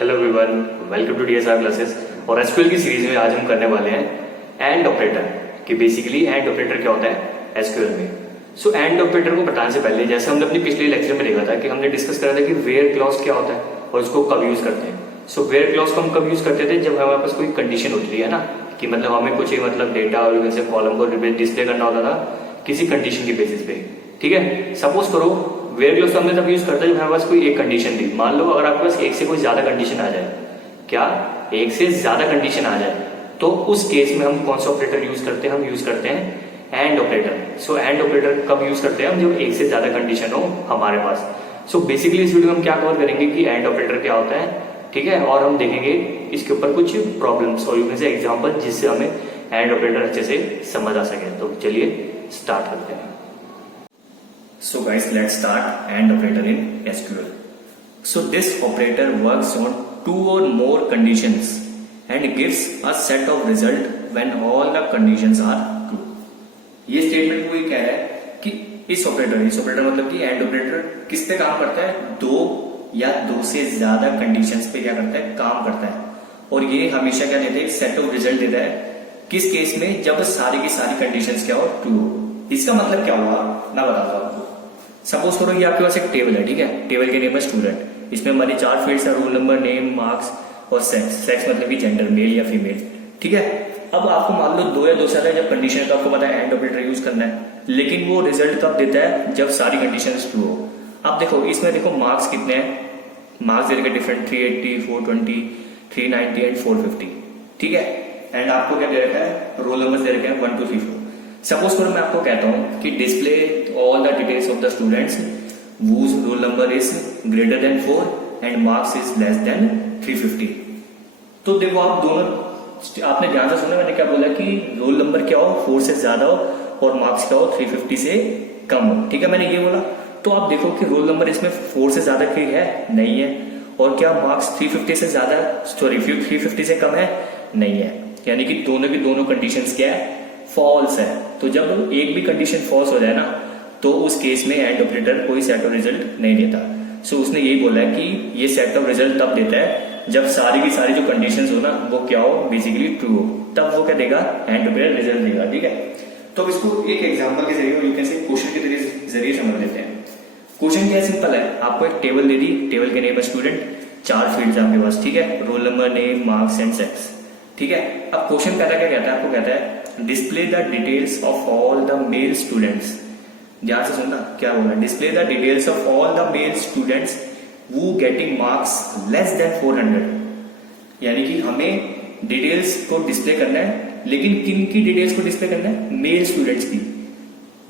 Hello everyone, welcome to DSR classes. और SQL की सीरीज में आज हम करने वाले हैं एंड ऑपरेटर कि बेसिकली एंड ऑपरेटर क्या होता है एसक्यूएल में। सो एंड ऑपरेटर को बताने से पहले, जैसे हमने अपनी पिछले लेक्चर में देखा था कि हमने डिस्कस करा था कि वेयर क्लॉज क्या होता है और इसको कब यूज करते हैं। सो वेयर क्लॉज को हम कब यूज करते थे, जब हमारे पास कोई कंडीशन होती है ना, कि मतलब हमें कुछ मतलब डेटा और जैसे कॉलम को डिस्प्ले करना होता था किसी कंडीशन के बेसिस पे। ठीक है, सपोज करो वेयर क्लॉज हमने तब यूज करते हैं जब हमारे पास कोई एक कंडीशन थी। मान लो अगर आपके पास एक से कोई ज्यादा कंडीशन आ जाए, क्या एक से ज्यादा कंडीशन आ जाए, तो उस केस में हम कौन सा ऑपरेटर यूज करते हैं? हम यूज करते हैं and operator. So and operator कब यूज करते हैं? हम जब एक से ज्यादा कंडीशन हो हमारे पास। सो बेसिकली इस वीडियो में हम क्या कवर करेंगे कि एंड ऑपरेटर क्या होता है, ठीक है, और हम देखेंगे इसके ऊपर कुछ प्रॉब्लम सॉल्यूशन से एग्जाम्पल, जिससे हमें एंड ऑपरेटर अच्छे से समझ आ सके। तो चलिए स्टार्ट करते हैं। So guys, let's start AND operator in SQL. So this operator works on two or more conditions and gives a set of result when all the conditions are true. ये statement को ये कह रहा है कि इस ऑपरेटर मतलब कि एंड ऑपरेटर किस पे काम करता है? दो या दो से ज्यादा कंडीशंस पे क्या करता है? काम करता है। और ये हमेशा क्या देता है? एक सेट ऑफ रिजल्ट देता है। किस केस में? जब सारी की सारी कंडीशंस क्या हो? ट्रू हो। इसका मतलब क्या हुआ मैं बताता हूँ आपको। सपोज करो ये आपके पास एक टेबल है, ठीक है, टेबल के नेम है स्टूडेंट। इसमें हमारी चार फील्ड्स है, रोल नंबर, नेम, मार्क्स और सेक्स। सेक्स मतलब कि जेंडर, मेल या फीमेल, ठीक है। अब आपको मान लो दो या दो से ज्यादा जब कंडीशन है तो आपको पता है एंड ऑपरेटर यूज करना है, लेकिन वो रिजल्ट कब देता है? जब सारी कंडीशन ट्रू हो। अब देखो इसमें देखो मार्क्स कितने हैं, मार्क्स दे रखे डिफरेंट 380, 420, 390 एंड 450, ठीक है। एंड आपको क्या दे रखा है? रोल नंबर दे रखे हैं 1 2 3 4। सपोज करो मैं आपको कहता हूं कि display all the details of the students whose roll number is greater than 4 and marks is less than 350। तो देखो आप दोनों, आपने ध्यान से सुना मैंने क्या बोला कि रोल नंबर क्या हो? 4 से ज्यादा हो और मार्क्स क्या हो? 350 से कम हो, ठीक है, मैंने ये बोला। तो आप देखो कि रोल नंबर इसमें 4 से ज्यादा की है? नहीं है। और क्या मार्क्स 350 से ज्यादा, सॉरी 350 से कम है? नहीं है। यानी कि दोनों की दोनों कंडीशंस क्या है? फॉल्स है। तो जब एक भी कंडीशन फॉल्स हो जाए ना, तो उस केस में एंड ऑपरेटर कोई सेट ऑफ रिजल्ट नहीं देता। सो उसने यही बोला है कि ये सेट ऑफ रिजल्ट तब देता है जब सारी की सारी जो कंडीशंस हो ना वो क्या हो? बेसिकली ट्रू हो। तब वो क्या देगा? एंड ऑपरेटर रिजल्ट देगा, ठीक है। तो इसको एक एग्जांपल के जरिए, यू कैन से क्वेश्चन के जरिए समझ लेते हैं। क्वेश्चन क्या सिंपल है, आपको एक टेबल दे दी, टेबल के नेम है स्टूडेंट, चार फील्ड्स आपके पास, ठीक है, roll number, name, marks and sex, ठीक है। अब क्वेश्चन पहला क्या कहता है? आपको कहता है display the details of all the male students. ध्यान से सुनना क्या बोल रहा है? Display the details of all the male students who getting marks less than 400। यानी कि हमें डिटेल्स को डिस्प्ले करना है, लेकिन किन की डिटेल्स को डिस्प्ले करना है? मेल स्टूडेंट्स की।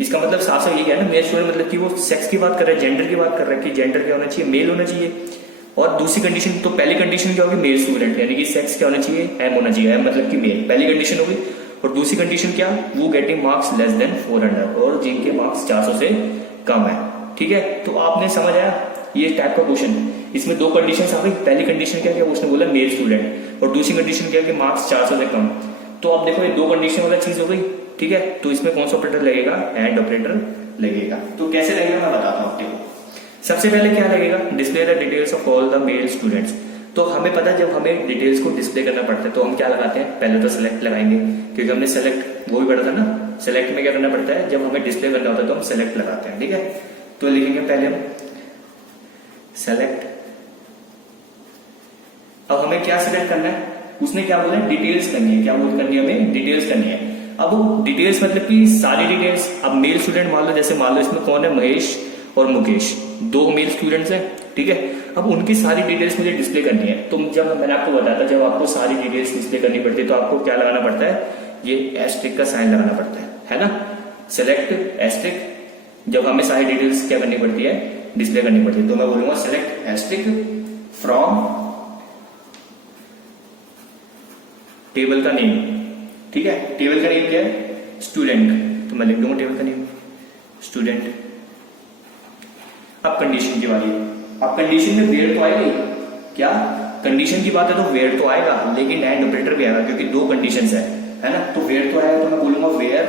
इसका मतलब साफ साफ ये है ना, मेल स्टूडेंट मतलब कि वो सेक्स की बात कर रहा है, जेंडर की बात कर रहा है कि जेंडर क्या होना चाहिए? मेल होना चाहिए। और दूसरी कंडीशन, तो पहली कंडीशन क्या होगी? मेल स्टूडेंट, यानी कि सेक्स क्या होना चाहिए? एम होना चाहिए, एम मतलब कि मेल, पहली कंडीशन होगी। और दूसरी कंडीशन क्या? वो गेटिंग मार्क्स लेस देन 400, और जिनके मार्क्स 400 से कम है, ठीक है। तो आपने समझ आया ये टाइप का क्वेश्चन। इसमें दो कंडीशन आ गई। पहली कंडीशन क्या? उसने बोला मेल स्टूडेंट, और दूसरी कंडीशन क्या कि मार्क्स 400 से कम। तो आप देखो ये दो कंडीशन वाला चीज हो गई, ठीक है। तो इसमें कौन सा ऑपरेटर लगेगा? एंड ऑपरेटर लगेगा। तो कैसे लगेगा मैं बताता हूँ आपको। सबसे पहले क्या लगेगा? Display the details of all the male students. तो हमें पता है जब हमें डिटेल्स को डिस्प्ले करना पड़ता है तो हम क्या लगाते हैं? पहले तो सेलेक्ट लगाएंगे, क्योंकि हमने सेलेक्ट वो भी पढ़ा था ना, सेलेक्ट में क्या करना पड़ता है? जब हमें डिस्प्ले करना होता है तो हम सेलेक्ट लगाते हैं, ठीक है। तो लिखेंगे पहले हम सेलेक्ट। अब हमें क्या सिलेक्ट करना है? उसने क्या बोला? डिटेल्स करनी है। क्या करनी है? हमें डिटेल्स करनी है। अब डिटेल्स मतलब कि सारी डिटेल्स। अब मेल स्टूडेंट मान लो, जैसे मान लो इसमें कौन है? महेश और मुकेश, दो मेल स्टूडेंट्स हैं, ठीक है। अब उनकी सारी डिटेल्स मुझे डिस्प्ले करनी है। तो जब मैंने आपको बताया था जब आपको सारी डिटेल्स डिस्प्ले करनी पड़ती है तो आपको क्या लगाना पड़ता है? ये एस्ट्रिक का साइन लगाना पड़ता है ना। सेलेक्ट एस्ट्रिक, जब हमें सारी डिटेल्स क्या करनी पड़ती है? डिस्प्ले करनी पड़ती है। तो मैं बोलूंगा सेलेक्ट एस्ट्रिक फ्रॉम टेबल का नेम, ठीक है। टेबल का नेम क्या है? स्टूडेंट, तो मैं लिख दूंगा टेबल का नेम स्टूडेंट। अब कंडीशन की बारी है। अब कंडीशन में वेयर तो आएगा, क्या कंडीशन की बात है तो वेयर तो आएगा, लेकिन एंड ऑपरेटर भी आएगा क्योंकि दो कंडीशंस है ना। तो वेयर तो आएगा, तो मैं बोलूंगा वेयर।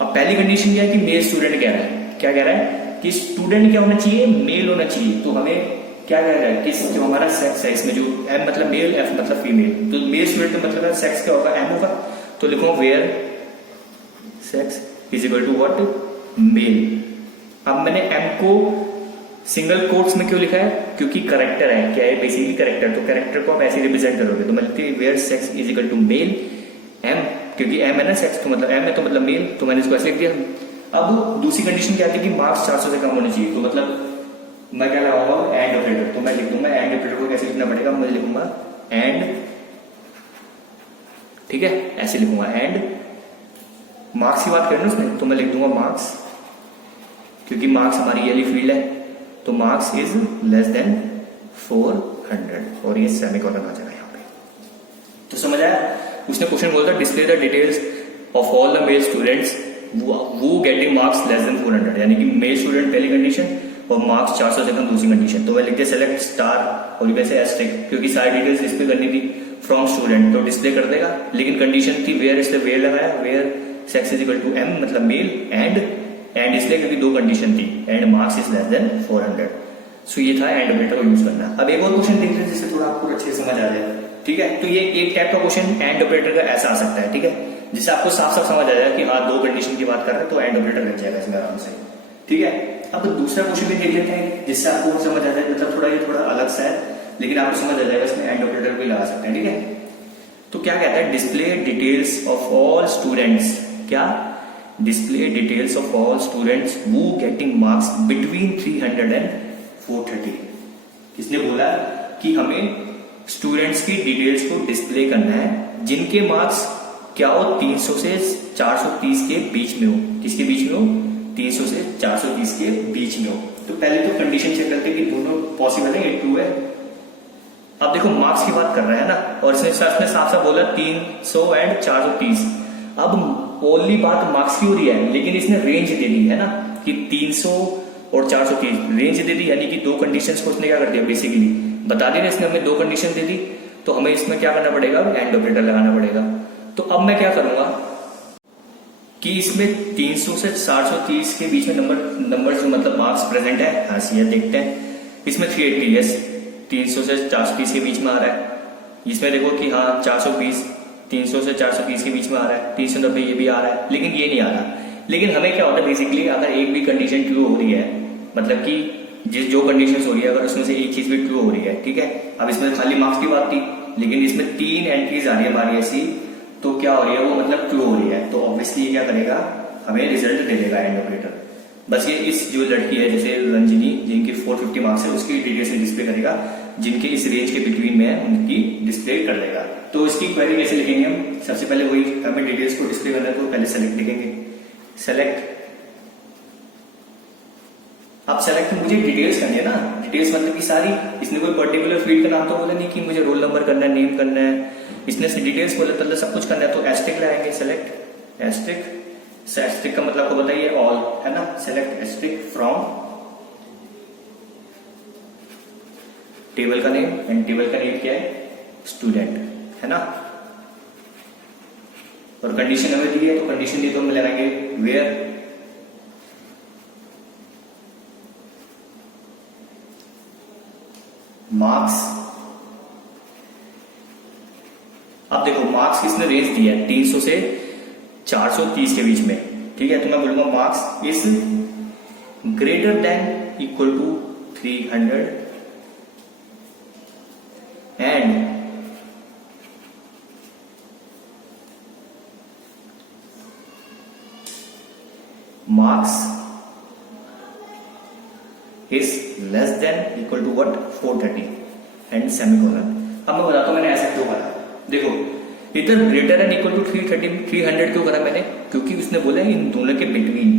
अब पहली कंडीशन क्या है कि मेल स्टूडेंट कह रहा है, क्या कह रहा है कि स्टूडेंट क्या होना चाहिए, मेल होना चाहिए। तो हमें क्या कह रहा है कि जो हमारा सेक्स है इसमें जो एम मतलब मेल, एफ मतलब फीमेल, तो मेल स्टूडेंट का मतलब सेक्स क्या होगा, एम होगा। तो लिखो where sex is equal to what, male. अब मैंने एम को सिंगल कोट्स में क्यों लिखा है, क्योंकि करेक्टर है, क्या है बेसिकली करेक्टर, तो करेक्टर को आप ऐसे रिप्रेजेंट करोगे। तो मैं लिखती हूँ where sex is equal to male M, क्योंकि एम है ना सेक्स, तो मतलब एम है तो मतलब मेल, तो मैंने इसको ऐसे लिख दिया। अब दूसरी कंडीशन क्या आती है कि मार्क्स 400 से कम होने चाहिए, तो मतलब मैं क्या लगाऊंगा एंड ऑपरेटर। तो मैं लिख दूंगा एंड ऑपरेटर को कैसे लिखना पड़ेगा, मैं लिखूंगा एंड, ठीक है ऐसे लिखूंगा एंड। मार्क्स की बात करें ना उसमें, तो मैं लिख दूंगा मार्क्स, क्योंकि मार्क्स हमारी वाली फील्ड है, तो मार्क्स इज लेस देन 400 और ये सेमीकोलन आ जाएगा यहाँ पे। तो समझ आया। उसने क्वेश्चन बोला था display the details of all the male students वो गेटिंग मार्क्स लेस देन 400, यानी कि मेल स्टूडेंट पहली कंडीशन और मार्क्स 400 से कम दूसरी कंडीशन। तो मैं लिख दिया सेलेक्ट स्टार और वैसे एस्टेरिक, क्योंकि सारी डिटेल्स डिस्प्ले करनी थी फ्रॉम स्टूडेंट, तो डिस्प्ले कर देगा। लेकिन कंडीशन थी वेयर, इसलिए वेयर लगाया, where sex is equal to M मतलब मेल, एंड इसलिए क्योंकि दो कंडीशन थी, and marks is less than 400। So ये था एंड ऑपरेटर को यूज करना। अब एक और क्वेश्चन देखते हैं जिससे थोड़ा आपको अच्छे से समझ आ जाए, ठीक है। तो ये एक टाइप का क्वेश्चन एंड ऑपरेटर का ऐसा आ सकता है, ठीक है, जिससे आपको साफ साफ समझ आ जाएगा कि हाँ दो कंडीशन की बात कर रहे हैं तो एंड ऑपरेटर लग जाएगा इसमें आराम से, ठीक है। अब दूसरा क्वेश्चन भी देख लेते हैं जिससे आपको समझ आ जाए, मतलब थोड़ा ये थोड़ा अलग सा है लेकिन आपको समझ आ जाएगा, इसमें एंड ऑपरेटर भी लगा सकते हैं, ठीक है। तो क्या कहता है display details of all students, क्या display details of all students वो गेटिंग मार्क्स बिटवीन 300 एंड 430। किसने बोला कि हमें स्टूडेंट्स की डिटेल्स को डिस्प्ले करना है जिनके मार्क्स क्या हो 300 से 430 के बीच में हो। किसके बीच में हो, 300 से 430 के बीच में हो। तो पहले तो कंडीशन चेक करते हैं कि दोनों पॉसिबल है, ये ट्रू है। अब देखो मार्क्स की बात कर रहा है ना, और इसने साफ साफ बोला 300 एंड 430। अब ओनली बात मार्क्स की हो रही है, लेकिन इसने रेंज दे दी है ना कि 300 और 430 रेंज दे दी, यानी कि दो कंडीशंस को उसने क्या कर दिया, बेसिकली बता दिया इसने हमें दो कंडीशन दे दी। तो हमें इसमें क्या करना पड़ेगा, एंड ऑपरेटर लगाना पड़ेगा। तो अब मैं क्या करूंगा कि इसमें 300 से 430 के बीच में नंबर जो मतलब मार्क्स प्रेजेंट है, हाँ सी देखते हैं। इसमें 380 यस 300 से 430 के बीच में आ रहा है। इसमें देखो कि हाँ 420 300 से 430 के बीच में आ रहा है, 390 ये भी आ रहा है, लेकिन ये नहीं आ रहा। लेकिन हमें क्या होता है बेसिकली, अगर एक भी कंडीशन ट्रू हो रही है, मतलब कि जो कंडीशन हो रही है अगर उसमें से एक चीज भी ट्रू हो रही है, ठीक है। अब इसमें खाली मार्क्स की बात थी, लेकिन इसमें 3 एंट्रीज आ रही है हमारी ऐसी, तो क्या हो रही है वो मतलब ट्रू हो रही है। तो ऑब्वियसली क्या करेगा, हमें रिजल्ट दे देगा एंड ऑपरेटर। बस ये इस जो लड़की है जैसे रंजनी जिनकी 450 मार्क्स है उसकी डिटेल्स डिस्प्ले करेगा, जिनके इस रेंज के बिटवीन में है उनकी डिस्प्ले कर देगा। तो इसकी क्वेरी कैसे लिखेंगे हम, सबसे पहले वही हमें डिटेल्स को डिस्प्ले करना है, तो पहले सेलेक्ट लिखेंगे, सेलेक्ट। अब सेलेक्ट मुझे डिटेल्स करनी है ना, डिटेल्स मतलब की सारी, इसने कोई पर्टिकुलर फील्ड का नाम तो बोला नहीं कि मुझे रोल नंबर करना है, नेम करना है, इसने डिटेल्स बोला तो सब कुछ करना है। तो एस्ट्रिक लाएंगे, सेलेक्ट एस्ट्रिक। एस्ट्रिक का मतलब आपको बताइए ऑल है ना, सेलेक्ट एस्ट्रिक फ्रॉम टेबल का नेम, एंड टेबल का नेम क्या है, स्टूडेंट है ना। और कंडीशन हमें दी है, तो कंडीशन दी तो हम लगाएंगे वेयर मार्क्स। अब देखो मार्क्स किसने रेंज दिया है 300 से 430 के बीच में, ठीक है। तो मैं बोलूंगा marks is greater than equal to 300 and marks is less than equal to what 430 and semicolon. अब मैं बताता हूं मैंने ऐसा क्यों करा। देखो इधर ग्रेटर एंड इक्वल टू 300 क्यों करा मैंने, क्योंकि उसने बोला इन दोनों के बिटवीन।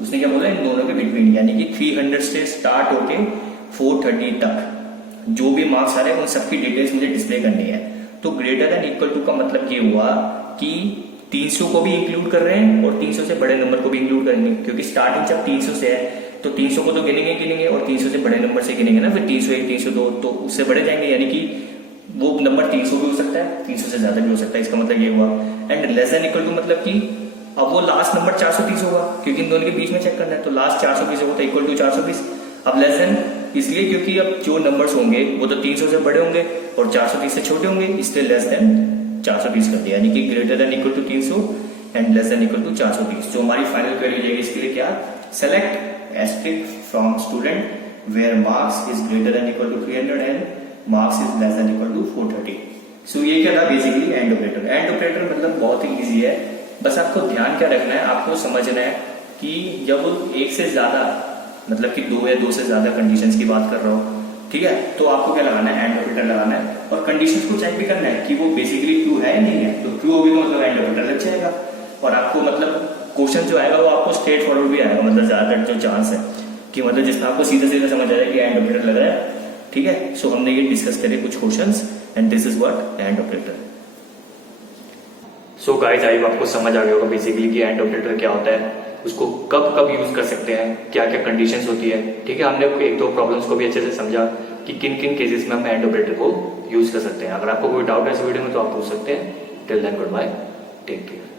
उसने क्या बोला, इन दोनों के बिटवीन, यानी कि 300 से स्टार्ट होके 430 तक जो भी मार्क्स आ रहे हैं उन सबकी डिटेल्स मुझे डिस्प्ले करनी है। तो ग्रेटर एंड इक्वल टू का मतलब ये हुआ कि 300 को भी इंक्लूड कर रहे हैं और 300 से बड़े नंबर को भी इंक्लूड करेंगे, क्योंकि स्टार्टिंग जब 300 से है तो 300 को तो गिनेंगे और 300 से बड़े नंबर से गिनेंगे ना, फिर 301 302 तो उससे बड़े जाएंगे, यानी कि वो नंबर 300 भी हो सकता है, 300 से ज्यादा भी हो सकता है। इसका मतलब ये हुआ। And less than equal to मतलब कि अब वो लास्ट नंबर 430 होगा क्योंकि इन दोनों के बीच में चेक करना है, तो लास्ट 420 होगा तो इक्वल टू 420। अब लेस देन इसलिए क्योंकि अब जो नंबर्स होंगे वो तो 300 से बड़े होंगे और 430 से छोटे होंगे, इसलिए लेस देन 420 कर दिया, यानी कि greater than equal to 300 and less than equal to 420। जो हमारी फाइनल क्वेरी हो जाएगी इसके लिए क्या, select asterisk from student where marks is greater than equal to 300 and marks is less than equal to 430। So ये क्या था basically and operator. And operator मतलब बहुत ही इजी है, बस आपको ध्यान क्या रखना है, आपको समझना है कि जब एक से ज्यादा मतलब कि 2 या 2 से ज्यादा कंडीशंस की बात कर रहा हो, ठीक है, तो आपको क्या लगाना है, एंड ऑपरेटर लगाना है और कंडीशंस को चेक भी करना है कि वो बेसिकली ट्रू है या नहीं है। तो ट्रू होगी तो मतलब एंड ऑपरेटर लग जाएगा और आपको मतलब क्वेश्चन जो आएगा वो आपको स्ट्रेट फॉरवर्ड भी आएगा, मतलब ज्यादातर जो चांस है कि मतलब जिसमें आपको सीधा सीधा समझ आ जाए कि एंड ऑपरेटर लग रहा है, ठीक है। सो हमने ये डिस्कस करे कुछ questions and this is what and operator. So guys I आपको समझ आ गया होगा बेसिकली कि एंड ऑपरेटर क्या होता है, उसको कब कब यूज कर सकते हैं, क्या क्या कंडीशंस होती है, ठीक है। हमने एक दो प्रॉब्लम्स को भी अच्छे से समझा कि किन किन केसेस में हम एंड ऑपरेटर को यूज कर सकते हैं। अगर आपको कोई डाउट है इस वीडियो में तो आप पूछ सकते हैं। Till then good bye, take care.